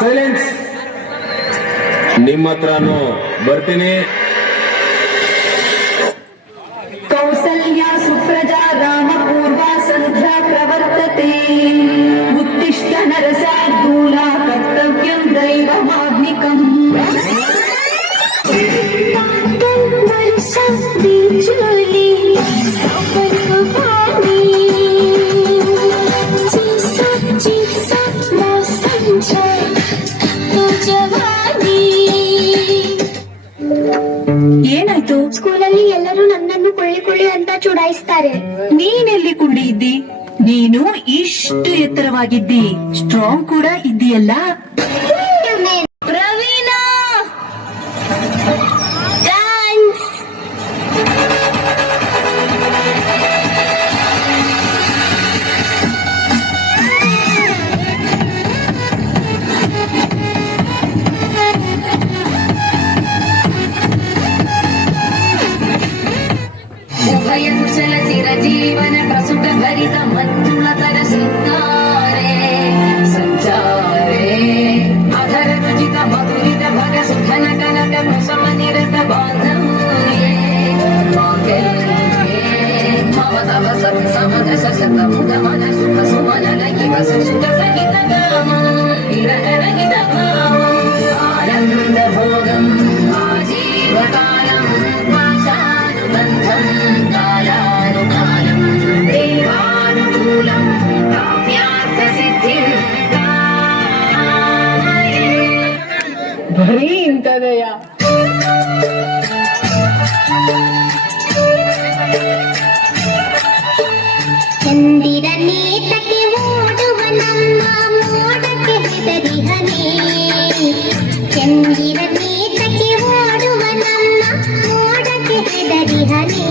Silence. ನಿಮ್ಮ ಹತ್ರನು ಬರ್ತೀನಿ. ಕೌಸಲ್ಯ ಸುಪ್ರಜಾ ರಾಮ ಪೂರ್ವ ಸಂಧ್ಯಾ ಪ್ರವರ್ತತೆ ಉತ್ತಿಷ್ಠ ನರಸಾರ್ದೂಲ ಕರ್ತವ್ಯಂ ದೈವಮಾಗ್ನಿಕಂ. ಏನಾಯ್ತು? ಸ್ಕೂಲಲ್ಲಿ ಎಲ್ಲರೂ ನನ್ನನ್ನು ಕೊಳ್ಳಿ ಅಂತ ಚುಡಾಯಿಸ್ತಾರೆ. ನೀನೆಲ್ಲಿ ಕುಳ್ಳಿ ಇದ್ದಿ? ನೀನು ಇಷ್ಟು ಎತ್ತರವಾಗಿದ್ದಿ, ಸ್ಟ್ರಾಂಗ್ ಕೂಡ ಇದ್ದೀಯಲ್ಲ. ಪ್ರವೀಣ ಡ್ಯಾನ್ಸ್. ಉಭಯ ಕುಶಲ ಚಿರಜೀವನ ಪ್ರಸುತ ಭರಿತ ಮಂಜುಳತರ ಸಿಂಗಾರೆ ಸಂಚಾರೇ ಅಧರ ರುಚಿತ ಮಧುರಿತ ಭಗ ಸುಖನ ಕನಕ ಕುಸುಮ ನಿರತ ಬಾಂಧವ್ಯೇ ಮಮತವ ಸತಿ ಸಮದ ಶತ ಮುಖ ಮನ ಸುಖ ಸುಮನ ಲಗಿವ ಸುಸುಖ ಸಹಿತ ಗಾಮ ವಿರಹರಹಿತ ಭಾವ ಆನಂದ ಭೋಗಂ ಆಜೀವಕಾಲಂ ಪಾಶಾನುಬಂಧಂ ಕಾಲಾನುಕಾಲಂ ದೇವಾನುಕೂಲಂ ಕಾಮ್ಯಾರ್ಥ ಸಿದ್ಧಿಂ ಬರೀ ಇಂಥದೆಯ. ಚಂದಿರ ನೇತಕ್ಕೆ ಓಡುವ ನಮ್ಮ ಮೋಡಕ್ಕೆ ಹೆದರಿಹನೇ. ಚಂದಿರ ನೇತಕ್ಕೆ ಓಡುವ ನಮ್ಮ ಮೋಡಕ್ಕೆ ಹೆದರಿಹನೇ.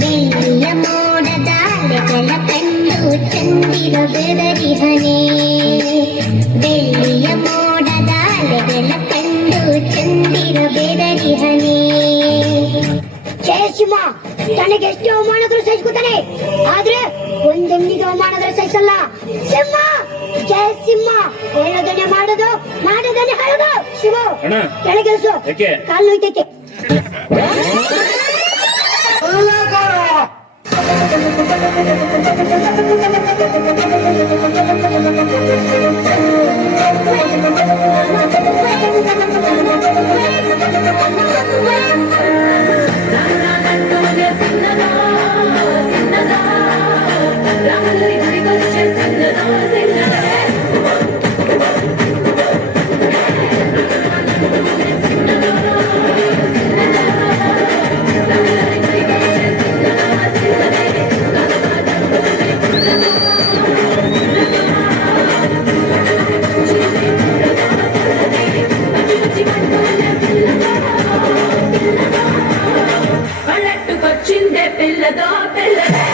ಬೆಳ್ಳಿಯ ಮೋಡದ ಅಲೆಗಳ ಕಂಡು ಚಂದಿರ ಬೆದರಿಹನೇ. ಬೆಳ್ಳಿಯ ಮೋಡದ ಅಲೆಗಳ ಕಂಡು ಚಂದಿರ ಬೆದರಿಹನೇ. ಜಯಸಿಂಹ ತನಗೆ ಎಷ್ಟು ಅವಮಾನಗಳು ಸಹಿಸ್ಕೊತಾನೆ, ಆದ್ರೆ ಒಂದೊಂದಿಗೆ ಅವಮಾನಗಳು ಸಹಿಸಲ್ಲ. ಸಿಂಹ ಜಯಸಿಂಹ ಹೇಳೋದನ್ನೇ ಮಾಡೋದು, ಮಾಡೋದನ್ನೇ ಹೇಳೋದು. ಶಿವ ಕೆಳಗೆಲ್ಸು, ಕಾಲು ನೋಯ್ತೈತೆ. పల్లెట్టుకొచ్చిందే పిల్లదో పిల్లదే.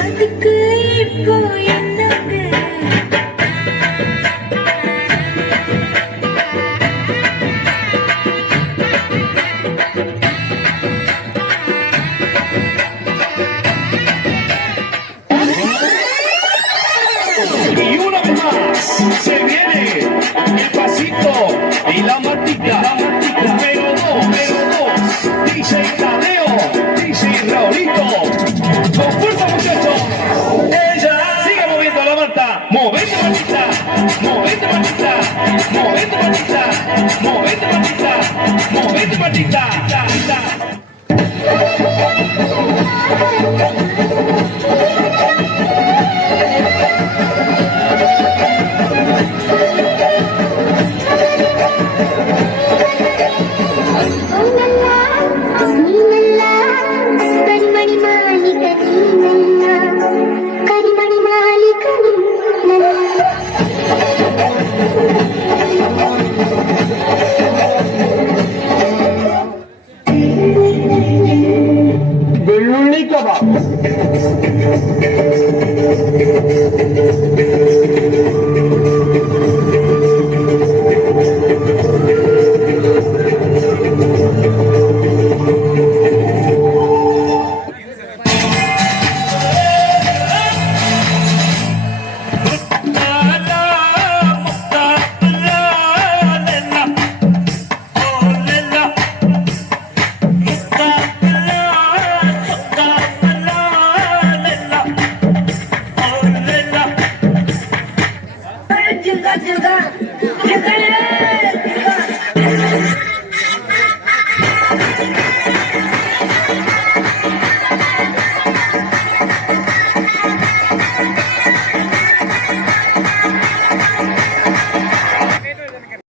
அதுக்கு இப்போ என்னங்க? Y una vez más se viene el pasito y la martita, pero dos, DJ Tadeo, DJ Raulito, con fuerza muchachos, ella sigue moviendo la Marta, movete Martita, movete Martita, movete Martita, movete Martita, movete Martita,